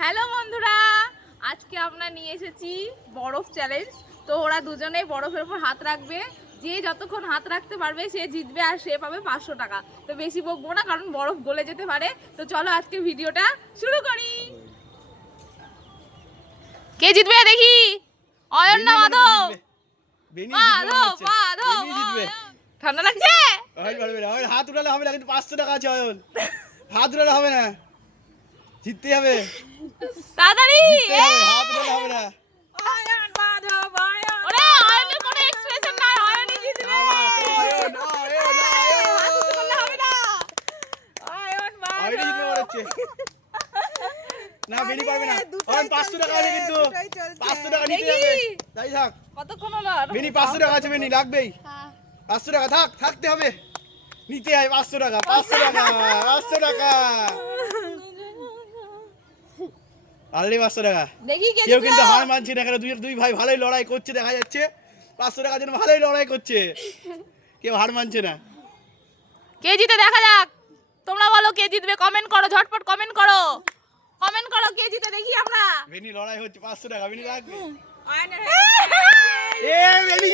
Hello বন্ধুরা, আজকে আমরা নিয়ে এসেছি বরফ চ্যালেঞ্জ। তো ওরা দুজনে বরফের উপর হাত রাখবে, যে যতক্ষণ হাত রাখতে পারবে সে জিতবে আর সে পাবে 500 টাকা। তো বেশি বকবো না কারণ বরফ গলে যেতে পারে। তো চলো আজকে ভিডিওটা শুরু করি। কে জিতবে দেখি? অয়ন না মাধব? ঠান্ডা লাগছে? হাত উঠালে হবে না, কিন্তু 500 টাকা আছে। অয়ন হাত উঠালে হবে না, জিততে হবে তাড়াতাড়ি। হাত উঠালে হবে না। ওরে অয়নের কোনো এক্সপ্রেশন নাই, অয়নই জিতবে। অয়নই জিতবে মনে হচ্ছে। না বেনি পারবে না। অয়ন 500 টাকা আছে, কিন্তু 500 টাকা নিতে হবে। তাই থাক, কতক্ষণ হলো? বেনি 500 টাকা আছে, বেনি লাগবেই। 500 টাকা থাকতে হবে, নিতে হয় 500 টাকা। 500 টাকা, 500 টাকা আনলি 500 টাকা। দেখি কে কেউ জিতলো। কিন্তু হার মানছে না, এখানে দুই ভাই ভালোই লড়াই করছে, দেখা যাচ্ছে 500 টাকার জন্য ভালোই লড়াই করছে, কেউ হার মানছে না। কে জিতে দেখা যাক। তোমরা বলো কে জিতবে, কমেন্ট করো, ঝটপট কমেন্ট করো, কমেন্ট করো কে জিতে দেখি আমরা। বেনি লড়াই হচ্ছে 500 টাকা, বেনি লাগবে। অয়নের এ বেনি